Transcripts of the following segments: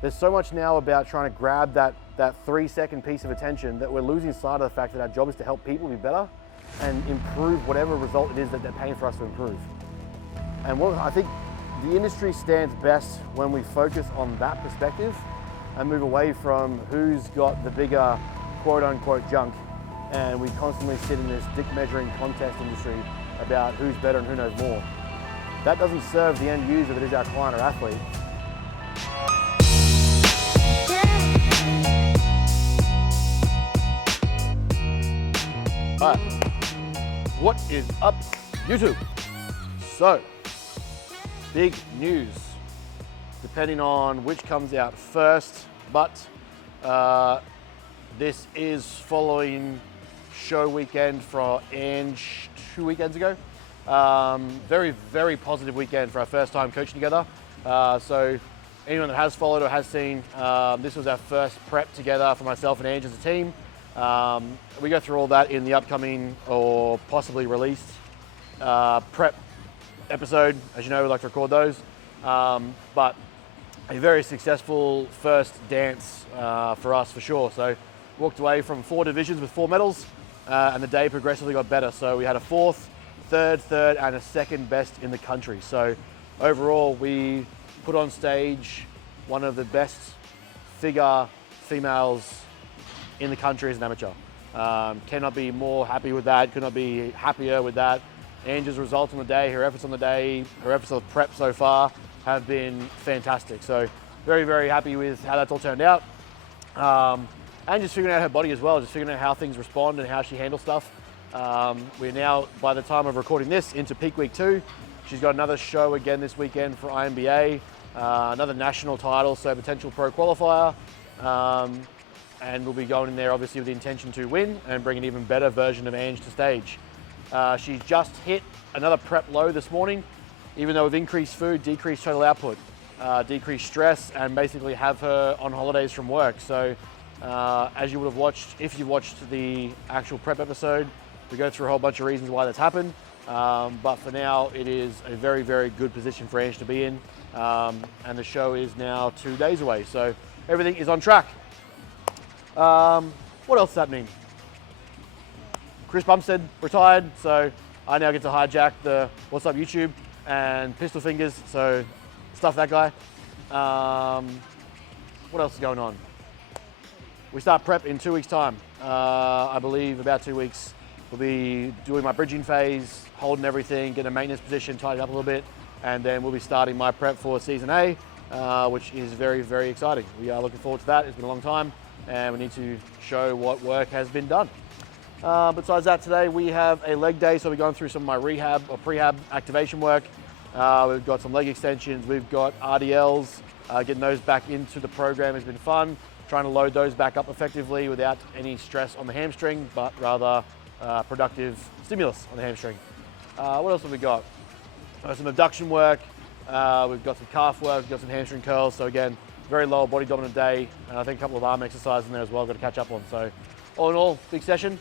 there's so much now about trying to grab that 3-second piece of attention that we're losing sight of the fact that our job is to help people be better and improve whatever result it is that they're paying for us to improve. And I think the industry stands best when we focus on that perspective and move away from who's got the bigger quote unquote junk, and we constantly sit in this dick measuring contest industry about who's better and who knows more. That doesn't serve the end user that is our client or athlete. All right, what is up, YouTube? So, big news, depending on which comes out first, but this is following show weekend for Ange 2 weekends ago. Very, very positive weekend for our first time coaching together. So anyone that has followed or has seen, this was our first prep together for myself and Ange as a team. We go through all that in the upcoming or possibly released prep episode. As you know, we like to record those. But a very successful first dance for us for sure. So walked away from 4 divisions with 4 medals, and the day progressively got better. So we had a 4th, 3rd, and a 2nd best in the country. So overall, we put on stage one of the best figure females in the country as an amateur. Cannot be more happy with that, could not be happier with that. Ange's results on the day, her efforts on the day, her efforts of prep so far have been fantastic. So very, very happy with how that's all turned out. And just figuring out her body as well, just figuring out how things respond and how she handles stuff. We're now, by the time of recording this, into peak week 2. She's got another show again this weekend for IMBA, another national title, so potential pro qualifier. And we'll be going in there obviously with the intention to win and bring an even better version of Ange to stage. She's just hit another prep low this morning, even though we've increased food, decreased total output, decreased stress, and basically have her on holidays from work. So as you would have watched, if you've watched the actual prep episode, we go through a whole bunch of reasons why that's happened. But for now, it is a very, very good position for Ange to be in. And the show is now 2 days away. So everything is on track. What else does that mean? Chris Bumstead retired, so I now get to hijack the What's Up YouTube and Pistol Fingers, so stuff that guy. What else is going on? We start prep in 2 weeks' time. I believe about 2 weeks. We'll be doing my bridging phase, holding everything, getting a maintenance position, tidying up a little bit, and then we'll be starting my prep for season A, which is very, very exciting. We are looking forward to that. It's been a long time, and we need to show what work has been done. Besides that, today we have a leg day, so we're going through some of my rehab or prehab activation work. We've got some leg extensions, we've got RDLs, getting those back into the program has been fun, trying to load those back up effectively without any stress on the hamstring, but rather productive stimulus on the hamstring. What else have we got? Some abduction work, we've got some calf work, we've got some hamstring curls, so again, very lower body dominant day, and I think a couple of arm exercises in there as well I've got to catch up on. So all in all, big session.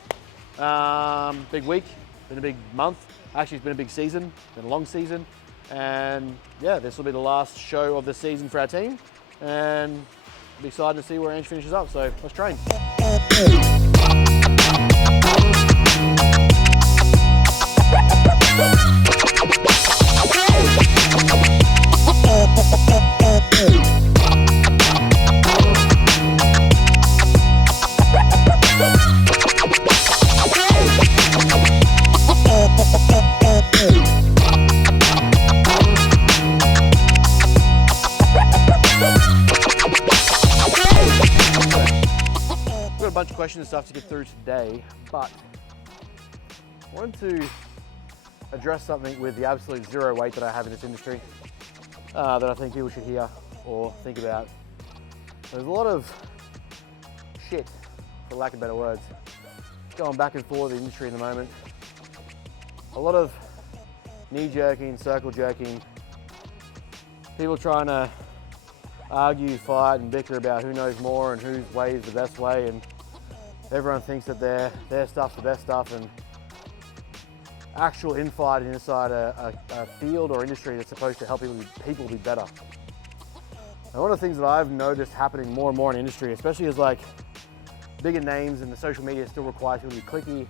Big week, been a big month. Actually, it's been a big season, been a long season. And yeah, this will be the last show of the season for our team. And I'll be excited to see where Ange finishes up, so let's train. Bunch of questions and stuff to get through today, but I wanted to address something with the absolute zero weight that I have in this industry that I think people should hear or think about. There's a lot of shit, for lack of better words, going back and forth in the industry in the moment. A lot of knee jerking, circle jerking, people trying to argue, fight, and bicker about who knows more and whose way is the best way, and everyone thinks that their stuff's the best stuff, and actual infighting inside a field or industry that's supposed to help people be better. And one of the things that I've noticed happening more and more in industry, especially as like bigger names and the social media still requires people to be clicky,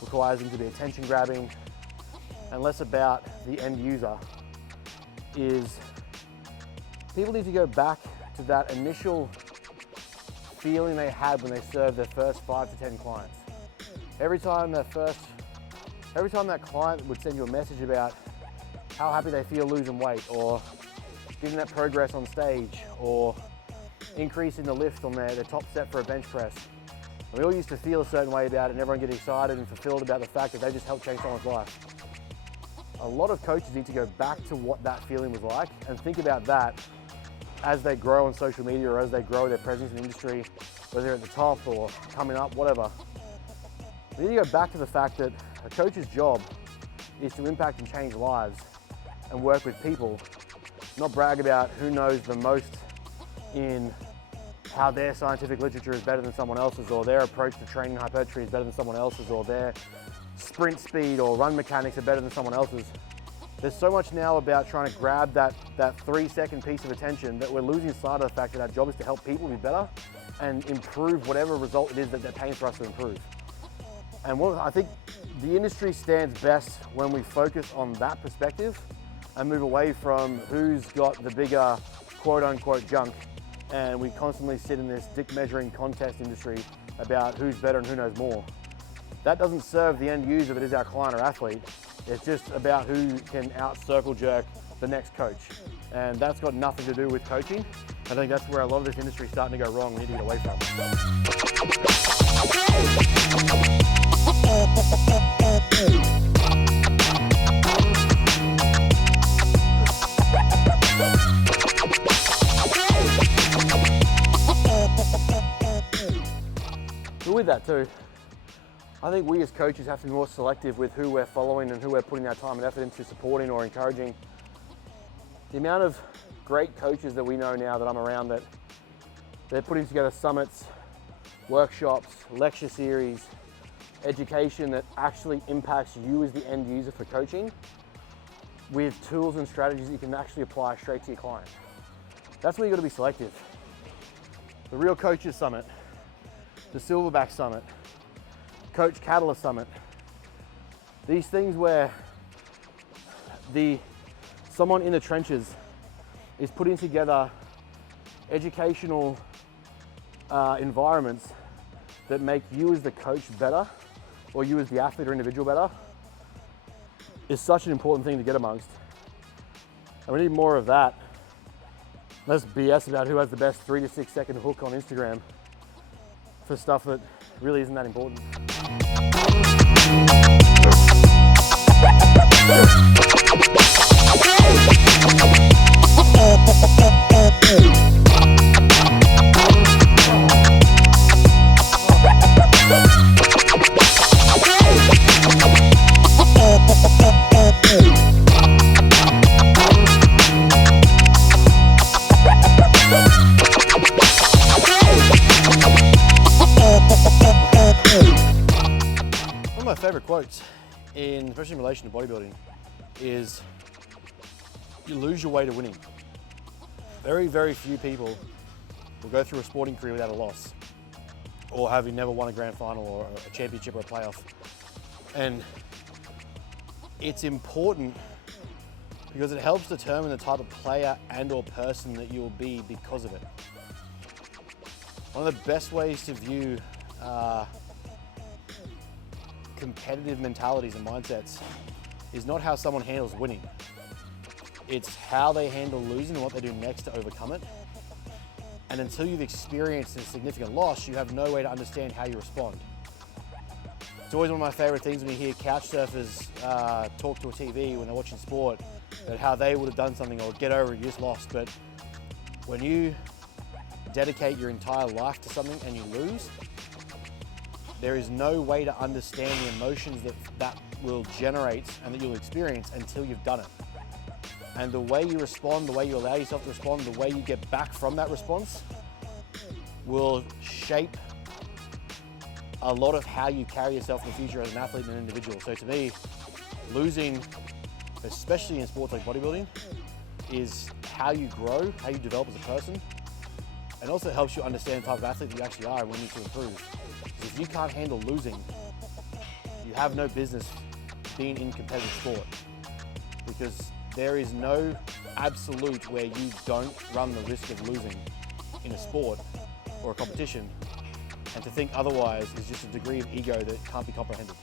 requires them to be attention grabbing, and less about the end user, is people need to go back to that initial feeling they had when they served their first 5 to 10 clients. Every time that client would send you a message about how happy they feel losing weight, or getting that progress on stage, or increasing the lift on their top set for a bench press. And we all used to feel a certain way about it, and everyone get excited and fulfilled about the fact that they just helped change someone's life. A lot of coaches need to go back to what that feeling was like and think about that as they grow on social media, or as they grow their presence in the industry, whether they're at the top or coming up, whatever. We need to go back to the fact that a coach's job is to impact and change lives and work with people, not brag about who knows the most in how their scientific literature is better than someone else's, or their approach to training hypertrophy is better than someone else's, or their sprint speed or run mechanics are better than someone else's. There's so much now about trying to grab that 3-second piece of attention that we're losing sight of the fact that our job is to help people be better and improve whatever result it is that they're paying for us to improve. And I think the industry stands best when we focus on that perspective and move away from who's got the bigger quote-unquote junk, and we constantly sit in this dick measuring contest industry about who's better and who knows more. That doesn't serve the end user that is our client or athlete. It's just about who can out-circle jerk the next coach. And that's got nothing to do with coaching. I think that's where a lot of this industry is starting to go wrong. We need to get away from. But with that too, I think we as coaches have to be more selective with who we're following and who we're putting our time and effort into supporting or encouraging. The amount of great coaches that we know now that I'm around, that they're putting together summits, workshops, lecture series, education that actually impacts you as the end user for coaching, with tools and strategies that you can actually apply straight to your client. That's where you've got to be selective. The Real Coaches Summit, the Silverback Summit, Coach Catalyst Summit. These things where someone in the trenches is putting together educational environments that make you as the coach better, or you as the athlete or individual better, is such an important thing to get amongst. And we need more of that. Less BS about who has the best 3 to 6 second hook on Instagram for stuff that really isn't that important. One of my favorite quotes, especially in relation to bodybuilding, is you lose your way to winning. Very, very few people will go through a sporting career without a loss, or having never won a grand final or a championship or a playoff. And it's important because it helps determine the type of player and or person that you'll be because of it. One of the best ways to view competitive mentalities and mindsets is not how someone handles winning. It's how they handle losing and what they do next to overcome it. And until you've experienced a significant loss, you have no way to understand how you respond. It's always one of my favorite things when you hear couch surfers talk to a TV when they're watching sport, about how they would have done something or get over it, you just lost. But when you dedicate your entire life to something and you lose, there is no way to understand the emotions that will generate and that you'll experience until you've done it. And the way you respond, the way you allow yourself to respond, the way you get back from that response will shape a lot of how you carry yourself in the future as an athlete and an individual. So to me, losing, especially in sports like bodybuilding, is how you grow, how you develop as a person, and also helps you understand the type of athlete that you actually are and when you need to improve. So if you can't handle losing, you have no business being in competitive sport, because there is no absolute where you don't run the risk of losing in a sport or a competition, and to think otherwise is just a degree of ego that can't be comprehended.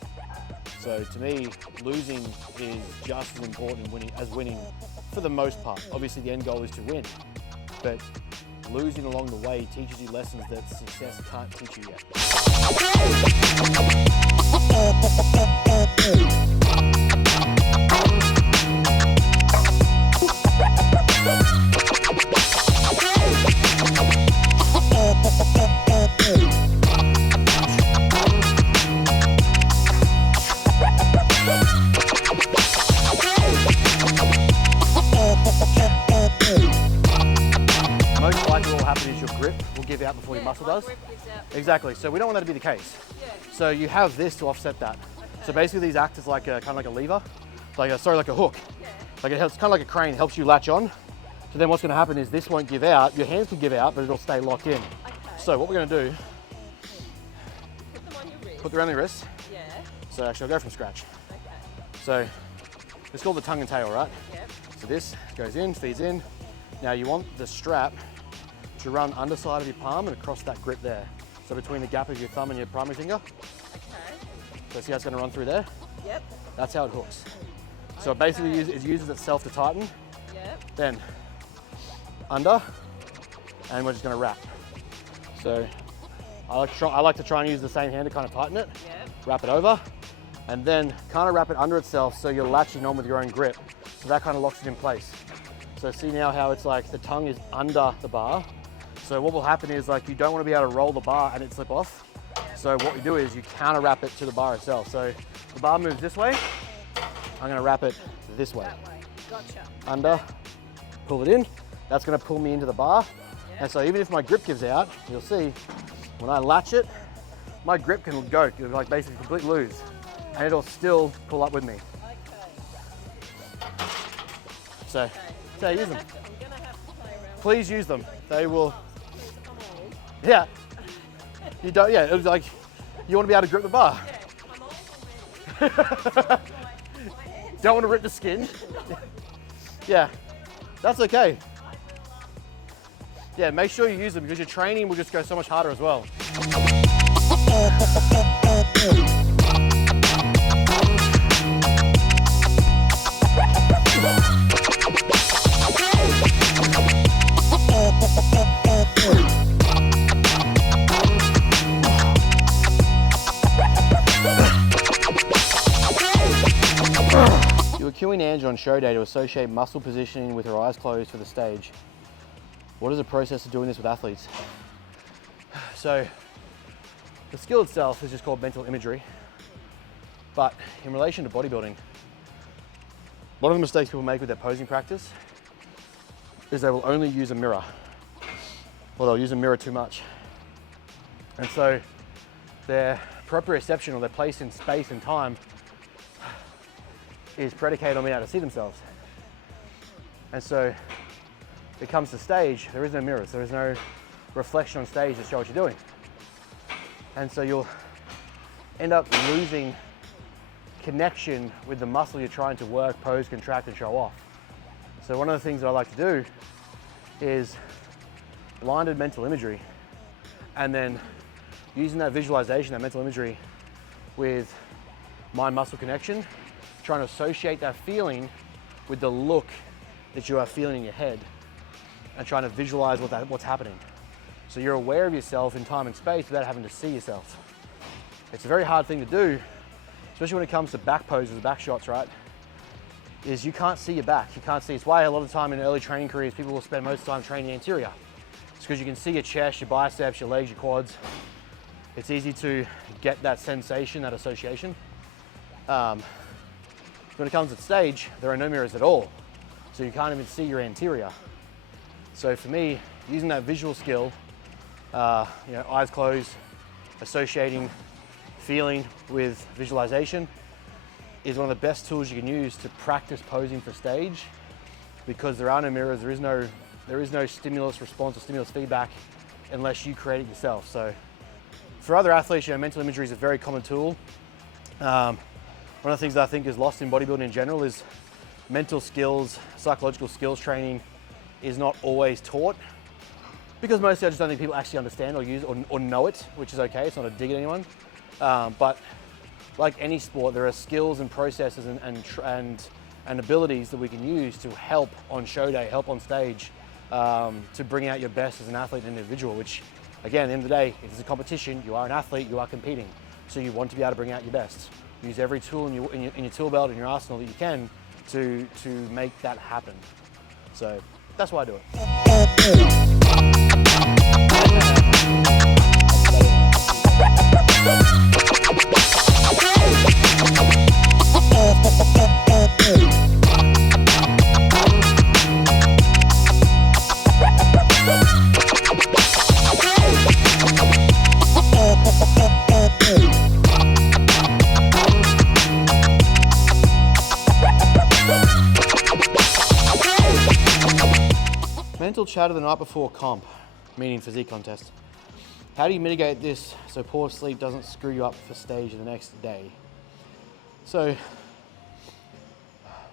So to me, losing is just as important as winning for the most part. Obviously the end goal is to win, but losing along the way teaches you lessons that success can't teach you yet. Most likely what will happen is your grip will give out before your muscle does. Exactly, so we don't want that to be the case. So you have this to offset that. So basically these act as like a kind of like a lever, like a hook. Like it's kind of like a crane, helps you latch on. So then what's going to happen is this won't give out. Your hands can give out, but it'll stay locked in. So what we're going to do, put them on your wrist. Put them around your wrist. Yeah. So actually I'll go from scratch. Okay. So it's called the tongue and tail, right? Yep. So this goes in, feeds in. Now you want the strap to run underside of your palm and across that grip there. So between the gap of your thumb and your primary finger. Okay. So see how it's going to run through there? Yep. That's how it hooks. So it basically it uses itself to tighten. Yep. Then under, and we're just going to wrap. So I like to try and use the same hand to kind of tighten it. Yep. Wrap it over, and then kind of wrap it under itself so you're latching on with your own grip. So that kind of locks it in place. So see now how it's like the tongue is under the bar. So what will happen is like you don't want to be able to roll the bar and it slip off. So what we do is you counter wrap it to the bar itself. So the bar moves this way, I'm going to wrap it this way. That way. Gotcha. Under, pull it in. That's going to pull me into the bar. And so even if my grip gives out, you'll see when I latch it, my grip can go, like basically completely lose, and it'll still pull up with me. So, so use them. I'm gonna have to play around. Please use them. They will. Yeah. You don't. Yeah. It was like you want to be able to grip the bar. Yeah, I'm old already. Don't want to rip the skin. Yeah. That's okay. Yeah. Make sure you use them because your training will just go so much harder as well. You were cueing Ange on show day to associate muscle positioning with her eyes closed for the stage. What is the process of doing this with athletes? So, the skill itself is just called mental imagery. But in relation to bodybuilding, one of the mistakes people make with their posing practice is they will only use a mirror, or they'll use a mirror too much. And so their proprioception, or their place in space and time, is predicated on being able to see themselves. And so it comes to stage, there is no mirrors, there is no reflection on stage to show what you're doing. And so you'll end up losing connection with the muscle you're trying to work, pose, contract, and show off. So one of the things that I like to do is blinded mental imagery, and then using that visualization, that mental imagery, with mind-muscle connection, trying to associate that feeling with the look that you are feeling in your head, and trying to visualize what's happening. So you're aware of yourself in time and space without having to see yourself. It's a very hard thing to do, especially when it comes to back poses, back shots, right? Is you can't see your back. You can't see. It's why a lot of the time in early training careers, people will spend most of the time training the anterior. It's because you can see your chest, your biceps, your legs, your quads. It's easy to get that sensation, that association. When it comes to stage, there are no mirrors at all. So you can't even see your anterior. So for me, using that visual skill, eyes closed, associating feeling with visualization, is one of the best tools you can use to practice posing for stage because there are no mirrors, there is no stimulus response or stimulus feedback unless you create it yourself. So for other athletes, mental imagery is a very common tool. One of the things that I think is lost in bodybuilding in general is mental skills, psychological skills training is not always taught, because mostly I just don't think people actually understand or use or know it, which is okay. It's not a dig at anyone. But like any sport, there are skills and processes and abilities that we can use to help on show day, help on stage, to bring out your best as an athlete and individual, which again, at the end of the day, if it's a competition, you are an athlete, you are competing. So you want to be able to bring out your best. Use every tool in your tool belt, in your arsenal that you can to make that happen. So that's why I do it. Mental chatter the night before comp, meaning physique contest. How do you mitigate this so poor sleep doesn't screw you up for stage the next day? So,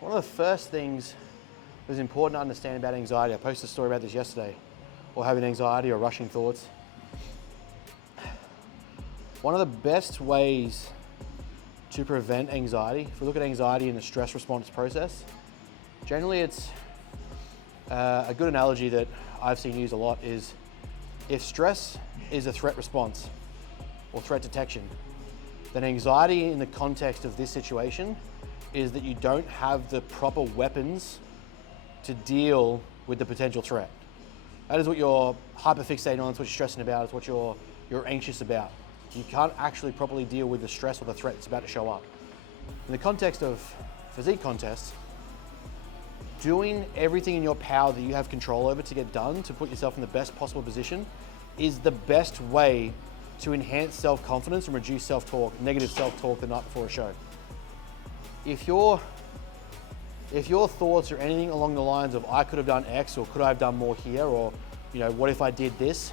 one of the first things that's important to understand about anxiety, I posted a story about this yesterday, or having anxiety or rushing thoughts. One of the best ways to prevent anxiety, if we look at anxiety in the stress response process, generally it's a good analogy that I've seen used a lot is if stress is a threat response or threat detection, then anxiety in the context of this situation is that you don't have the proper weapons to deal with the potential threat. That is what you're hyperfixating on, that's what you're stressing about, it's what you're anxious about. You can't actually properly deal with the stress or the threat that's about to show up. In the context of physique contests, doing everything in your power that you have control over to get done, to put yourself in the best possible position, is the best way to enhance self-confidence and reduce self-talk, negative self-talk the night before a show. If your thoughts are anything along the lines of, I could have done X, or could I have done more here, or what if I did this,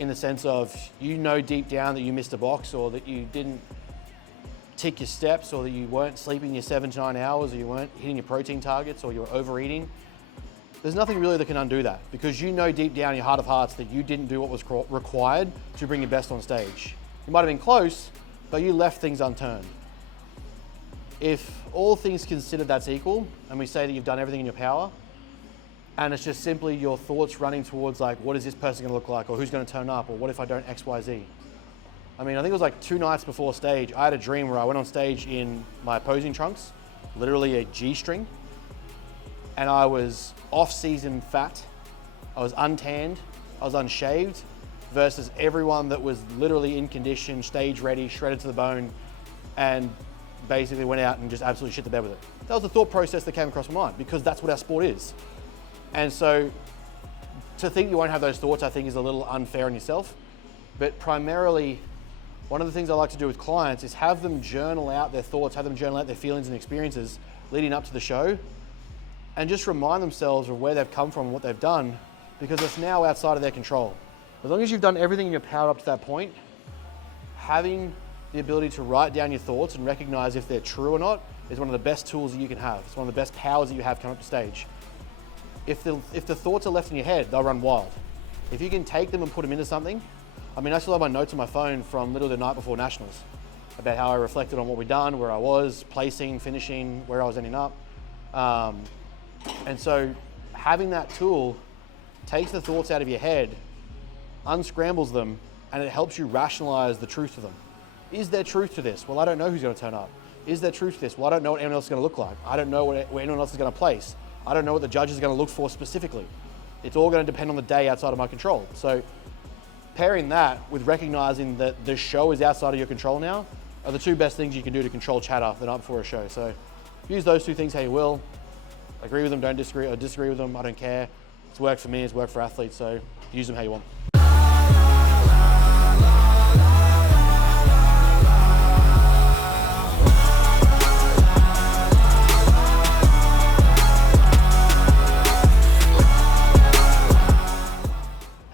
in the sense of, deep down that you missed a box, or that you didn't tick your steps, or that you weren't sleeping your 7 to 9 hours, or you weren't hitting your protein targets, or you were overeating, there's nothing really that can undo that, because deep down in your heart of hearts that you didn't do what was required to bring your best on stage. You might have been close, but you left things unturned. If all things considered that's equal, and we say that you've done everything in your power, and it's just simply your thoughts running towards like, what is this person gonna look like, or who's gonna turn up, or what if I don't X, Y, Z? I think it was like 2 nights before stage, I had a dream where I went on stage in my posing trunks, literally a G-string, and I was off-season fat, I was untanned, I was unshaved, versus everyone that was literally in condition, stage ready, shredded to the bone, and basically went out and just absolutely shit the bed with it. That was the thought process that came across my mind, because that's what our sport is. And so to think you won't have those thoughts, I think is a little unfair on yourself. But primarily, one of the things I like to do with clients is have them journal out their thoughts, have them journal out their feelings and experiences leading up to the show, and just remind themselves of where they've come from and what they've done, because it's now outside of their control. As long as you've done everything in your power up to that point, having the ability to write down your thoughts and recognize if they're true or not is one of the best tools that you can have. It's one of the best powers that you have coming up to stage. If the thoughts are left in your head, they'll run wild. If you can take them and put them into something, I still have my notes on my phone from literally the night before Nationals about how I reflected on what we'd done, where I was, placing, finishing, where I was ending up. And so having that tool takes the thoughts out of your head, unscrambles them, and it helps you rationalize the truth of them. Is there truth to this? Well, I don't know who's gonna turn up. Is there truth to this? Well, I don't know what anyone else is gonna look like. I don't know where anyone else is gonna place. I don't know what the judge is gonna look for specifically. It's all gonna depend on the day outside of my control. So pairing that with recognizing that the show is outside of your control now are the 2 best things you can do to control chatter the night before a show. So use those 2 things how you will. Agree with them, don't disagree, or disagree with them, I don't care. It's worked for me, it's worked for athletes, so use them how you want.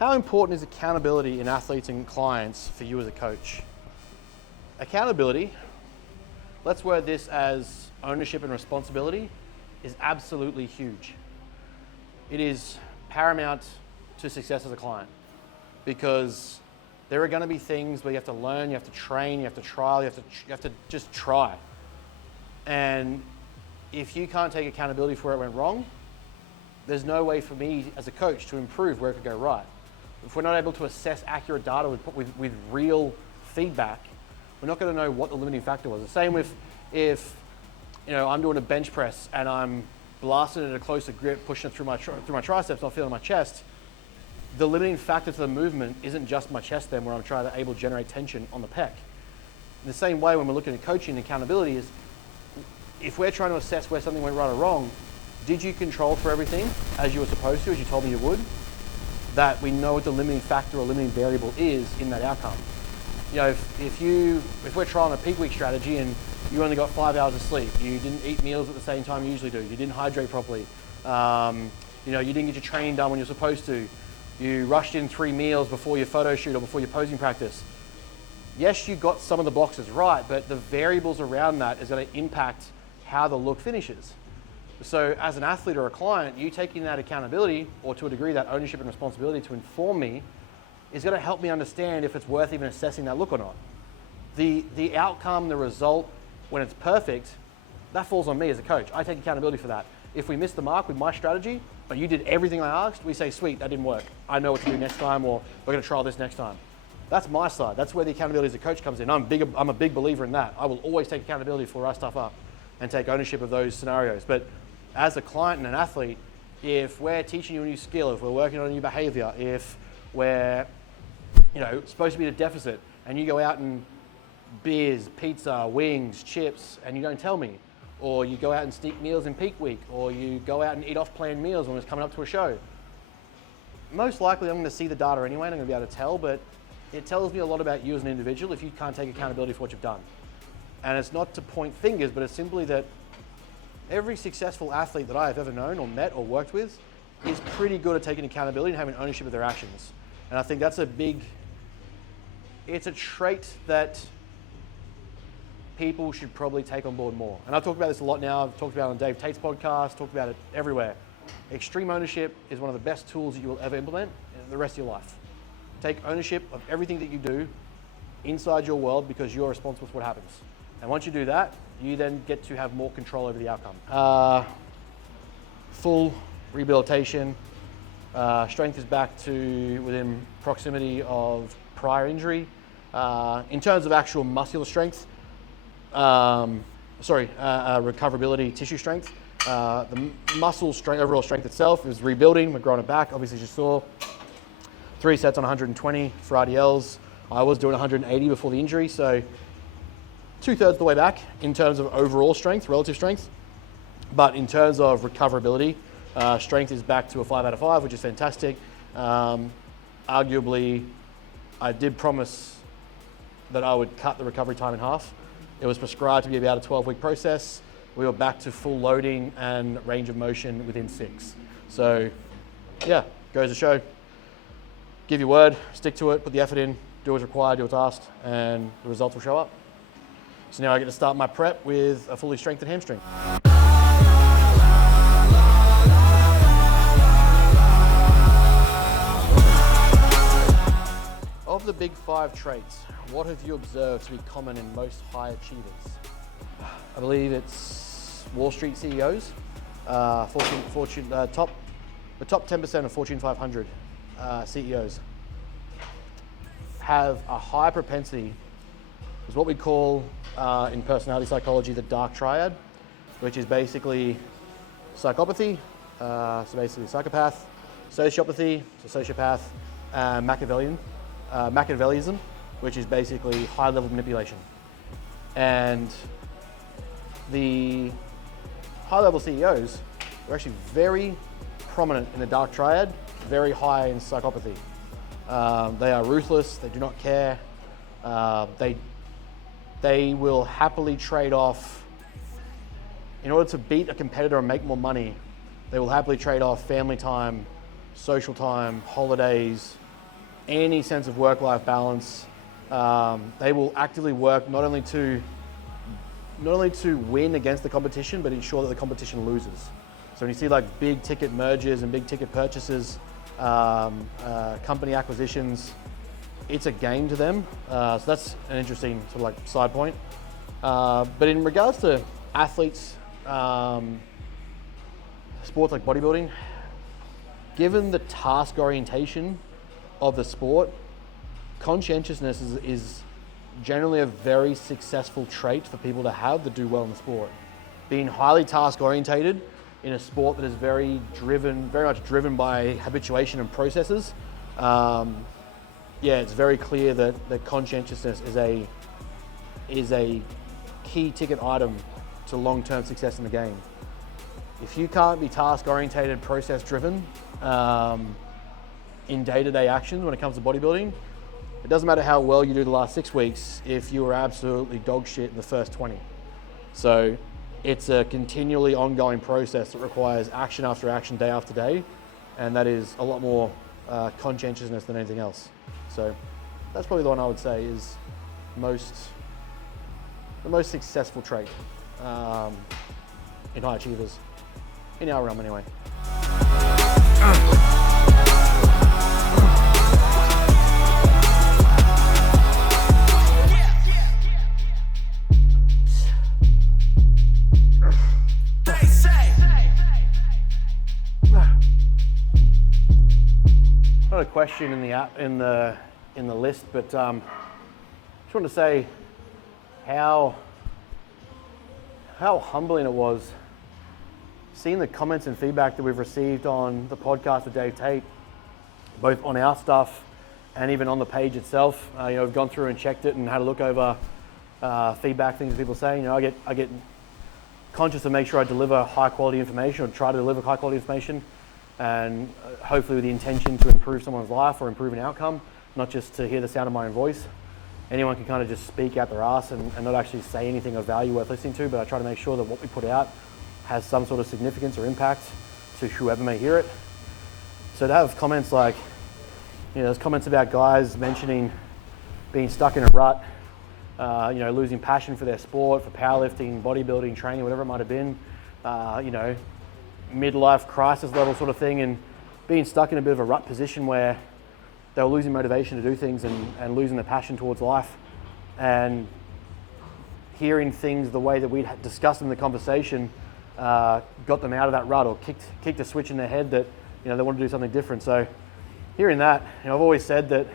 How important is accountability in athletes and clients for you as a coach? Accountability, let's word this as ownership and responsibility, is absolutely huge. It is paramount to success as a client because there are going to be things where you have to learn, you have to train, you have to trial, you have to just try. And if you can't take accountability for where it went wrong, there's no way for me as a coach to improve where it could go right. If we're not able to assess accurate data with real feedback, we're not going to know what the limiting factor was. The same with if I'm doing a bench press and I'm blasting it at a closer grip, pushing it through my triceps, not feeling my chest. The limiting factor to the movement isn't just my chest then, where I'm trying to able to generate tension on the pec. In the same way, when we're looking at coaching and accountability, is if we're trying to assess where something went right or wrong, did you control for everything as you were supposed to, as you told me you would? That we know what the limiting factor or limiting variable is in that outcome. If we're trying a peak week strategy and you only got 5 hours of sleep, you didn't eat meals at the same time you usually do, you didn't hydrate properly, you didn't get your training done when you're supposed to, you rushed in 3 meals before your photo shoot or before your posing practice. Yes, you got some of the boxes right, but the variables around that is going to impact how the look finishes. So as an athlete or a client, you taking that accountability, or to a degree that ownership and responsibility to inform me, is going to help me understand if it's worth even assessing that look or not. The outcome, the result, when it's perfect, that falls on me as a coach. I take accountability for that. If we miss the mark with my strategy, but you did everything I asked, we say, sweet, that didn't work. I know what to do next time, or we're going to trial this next time. That's my side. That's where the accountability as a coach comes in. I'm a big believer in that. I will always take accountability for where I stuff up and take ownership of those scenarios. But as a client and an athlete, if we're teaching you a new skill, if we're working on a new behavior, if we're supposed to be at a deficit and you go out and beers, pizza, wings, chips, and you don't tell me, or you go out and sneak meals in peak week, or you go out and eat off-planned meals when it's coming up to a show, most likely I'm going to see the data anyway and I'm going to be able to tell, but it tells me a lot about you as an individual if you can't take accountability for what you've done. And it's not to point fingers, but it's simply that every successful athlete that I have ever known or met or worked with is pretty good at taking accountability and having ownership of their actions. And I think that's it's a trait that people should probably take on board more. And I've talked about this a lot now. I've talked about it on Dave Tate's podcast, talked about it everywhere. Extreme ownership is one of the best tools that you will ever implement in the rest of your life. Take ownership of everything that you do inside your world because you're responsible for what happens. And once you do that, you then get to have more control over the outcome. Full rehabilitation. Strength is back to within proximity of prior injury. In terms of actual muscular strength, recoverability, tissue strength, the muscle strength, overall strength itself is rebuilding. We're growing it back. Obviously, as you saw, 3 sets on 120 for RDLs. I was doing 180 before the injury, so 2/3 the way back in terms of overall strength, relative strength. But in terms of recoverability, strength is back to a 5 out of 5, which is fantastic. Arguably, I did promise that I would cut the recovery time in half. It was prescribed to be about a 12-week process. We were back to full loading and range of motion within 6. So yeah, goes to show, give your word, stick to it, put the effort in, do what's required, do what's asked, and the results will show up. So now I get to start my prep with a fully strengthened hamstring. Of the big 5 traits, what have you observed to be common in most high achievers? I believe it's Wall Street CEOs, the top 10% of Fortune 500 CEOs have a high propensity, is what we call in personality psychology the dark triad, which is basically psychopathy, so basically psychopath, sociopathy, so sociopath, Machiavellism, which is basically high level manipulation. And the high level CEOs are actually very prominent in the dark triad, very high in psychopathy. They are ruthless, they do not care. They will happily trade off, in order to beat a competitor and make more money, they will happily trade off family time, social time, holidays, any sense of work-life balance. They will actively work not only to win against the competition, but ensure that the competition loses. So when you see like big ticket mergers and big ticket purchases, company acquisitions, it's a game to them. So that's an interesting sort of like side point. But in regards to athletes, sports like bodybuilding, given the task orientation of the sport, conscientiousness is generally a very successful trait for people to have that do well in the sport. Being highly task orientated in a sport that is very much driven by habituation and processes, it's very clear that conscientiousness is a key ticket item to long-term success in the game. If you can't be task-orientated, process-driven in day-to-day actions when it comes to bodybuilding, it doesn't matter how well you do the last 6 weeks if you were absolutely dog shit in the first 20. So it's a continually ongoing process that requires action after action, day after day, and that is a lot more conscientiousness than anything else. So that's probably the one I would say is the most successful trait in high achievers, in our realm anyway. Not a question in the app in the list, but just wanted to say how humbling it was seeing the comments and feedback that we've received on the podcast with Dave Tate, both on our stuff and even on the page itself. We've gone through and checked it and had a look over feedback, things people say. I get conscious to make sure I deliver high quality information, or try to deliver high quality information, and hopefully with the intention to improve someone's life or improve an outcome, not just to hear the sound of my own voice. Anyone can kind of just speak out their ass and not actually say anything of value worth listening to, but I try to make sure that what we put out has some sort of significance or impact to whoever may hear it. So to have comments like, there's comments about guys mentioning being stuck in a rut, losing passion for their sport, for powerlifting, bodybuilding, training, whatever it might have been, midlife crisis level sort of thing, and being stuck in a bit of a rut position where they were losing motivation to do things and losing their passion towards life, and hearing things the way that we'd discussed in the conversation got them out of that rut, or kicked a switch in their head that they want to do something different. So hearing that, I've always said that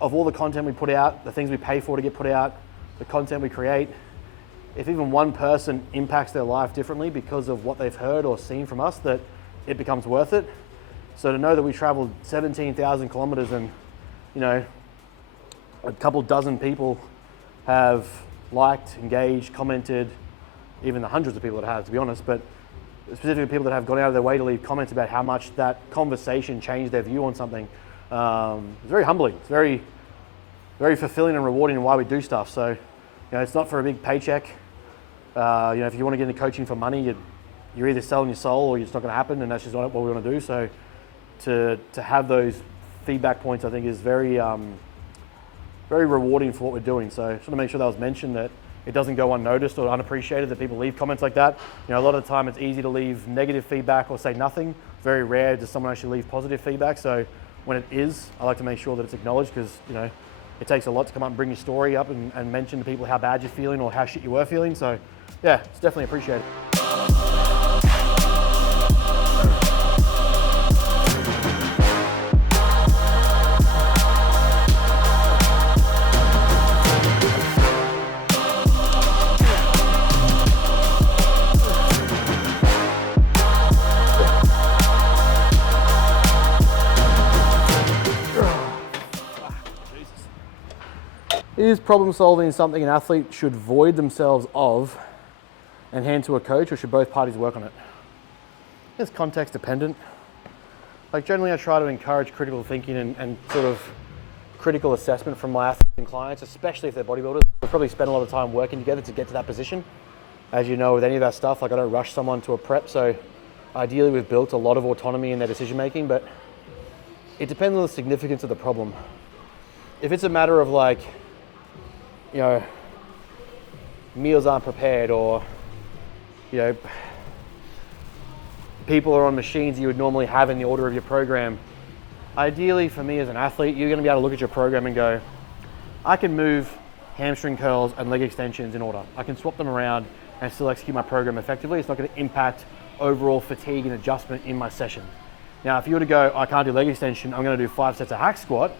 of all the content we put out, the things we pay for to get put out, the content we create, if even one person impacts their life differently because of what they've heard or seen from us, that it becomes worth it. So to know that we traveled 17,000 kilometers and, a couple dozen people have liked, engaged, commented, even the hundreds of people that have, to be honest, but specifically people that have gone out of their way to leave comments about how much that conversation changed their view on something. It's very humbling. It's very, very fulfilling and rewarding in why we do stuff. So, it's not for a big paycheck. If you want to get into coaching for money, you're either selling your soul or it's not going to happen, and that's just not what we want to do. So to have those feedback points, I think, is very, very rewarding for what we're doing. So I just want to make sure that was mentioned, that it doesn't go unnoticed or unappreciated that people leave comments like that. A lot of the time it's easy to leave negative feedback or say nothing. Very rare does someone actually leave positive feedback. So when it is, I like to make sure that it's acknowledged, because, it takes a lot to come up and bring your story up and mention to people how bad you're feeling or how shit you were feeling. So yeah, it's definitely appreciated. Is problem solving something an athlete should void themselves of and hand to a coach, or should both parties work on it? It's context dependent. Generally I try to encourage critical thinking and sort of critical assessment from my athletes and clients, especially if they're bodybuilders. We probably spend a lot of time working together to get to that position. As you know, with any of our stuff, I don't rush someone to a prep, so ideally we've built a lot of autonomy in their decision making, but It depends on the significance of the problem. If it's a matter of like, you know, meals aren't prepared, or, you know, people are on machines you would normally have in the order of your program, ideally for me as an athlete, you're going to be able to look at your program and go, I can move hamstring curls and leg extensions in order. I can swap them around and still execute my program effectively. It's not going to impact overall fatigue and adjustment in my session. Now, if you were to go, I can't do leg extension, I'm going to do 5 sets of hack squat,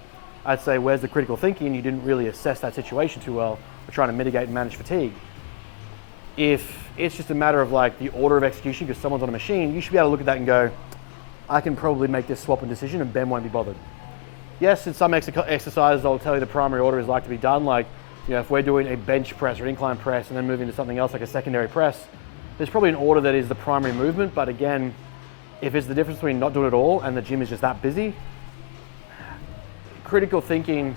I'd say, where's the critical thinking? You didn't really assess that situation too well. We're trying to mitigate and manage fatigue. If it's just a matter of like the order of execution because someone's on a machine, you should be able to look at that and go, I can probably make this swap and decision and Ben won't be bothered. Yes, in some exercises, I'll tell you the primary order is like to be done. Like, you know, if we're doing a bench press or an incline press and then moving to something else like a secondary press, there's probably an order that is the primary movement. But again, if it's the difference between not doing it all and the gym is just that busy, critical thinking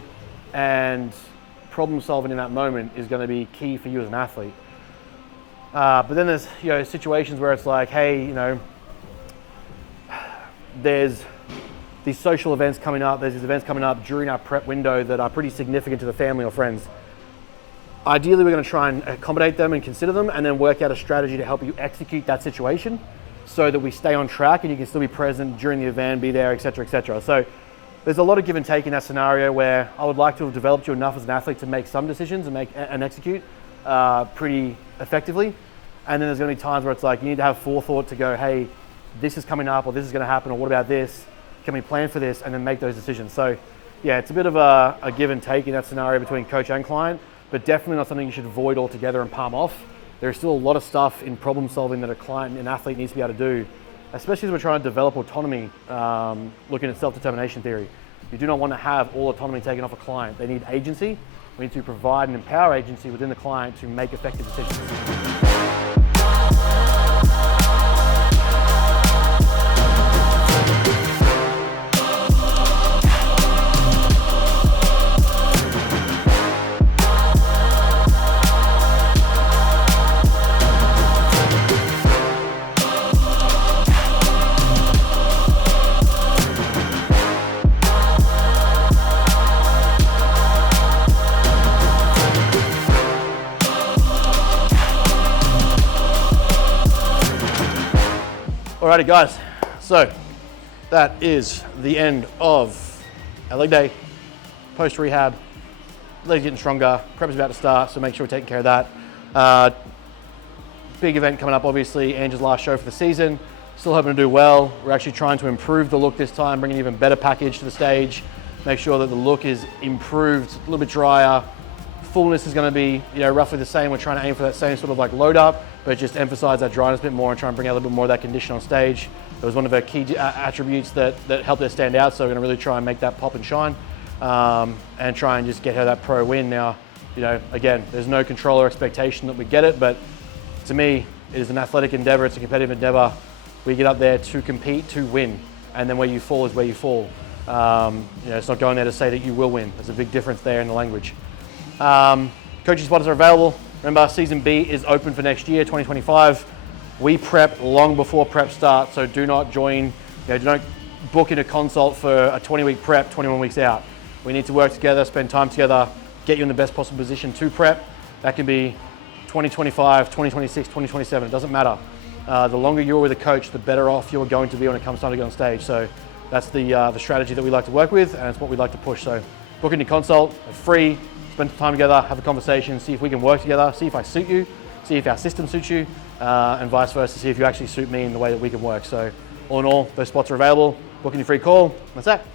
and problem solving in that moment is going to be key for you as an athlete. But then there's, you know, situations where it's like, hey, you know, there's these social events coming up, there's these events coming up during our prep window that are pretty significant to the family or friends. Ideally, we're going to try and accommodate them and consider them and then work out a strategy to help you execute that situation so that we stay on track and you can still be present during the event, be there, et cetera, et cetera. So there's a lot of give and take in that scenario where I would like to have developed you enough as an athlete to make some decisions and execute pretty effectively. And then there's going to be times where it's like you need to have forethought to go, hey, this is coming up or this is going to happen or what about this? Can we plan for this? And then make those decisions. So yeah, it's a bit of a give and take in that scenario between coach and client, but definitely not something you should avoid altogether and palm off. There's still a lot of stuff in problem solving that a client and athlete needs to be able to do, especially as we're trying to develop autonomy, looking at self-determination theory. You do not want to have all autonomy taken off a client. They need agency. We need to provide and empower agency within the client to make effective decisions. Alrighty guys, so that is the end of our leg day, post rehab, legs getting stronger, prep is about to start, so make sure we're taking care of that. Big event coming up, obviously, Angie's last show for the season, still hoping to do well. We're actually trying to improve the look this time, bring an even better package to the stage, make sure that the look is improved, a little bit drier. Fullness is going to be, you know, roughly the same. We're trying to aim for that same sort of like load up, but just emphasize that dryness a bit more and try and bring out a little bit more of that condition on stage. It was one of our key attributes that helped us stand out, so we're going to really try and make that pop and shine and try and just get her that pro win. Now, you know, again, there's no control or expectation that we get it, but to me, it is an athletic endeavor, it's a competitive endeavor. We get up there to compete, to win, and then where you fall is where you fall. You know, it's not going there to say that you will win. There's a big difference there in the language. Coaching spots are available. Remember, season B is open for next year, 2025. We prep long before prep starts, so do not join, you know, do not book in a consult for a 20-week prep, 21 weeks out. We need to work together, spend time together, get you in the best possible position to prep. That can be 2025, 2026, 2027, it doesn't matter. The longer you're with a coach, the better off you're going to be when it comes time to get on stage. So that's the strategy that we like to work with, and it's what we like to push. So book in your consult, it's free. Spend time together, have a conversation, see if we can work together, see if I suit you, see if our system suits you, and vice versa, see if you actually suit me in the way that we can work. So all in all, those spots are available. Book in your free call. That's that.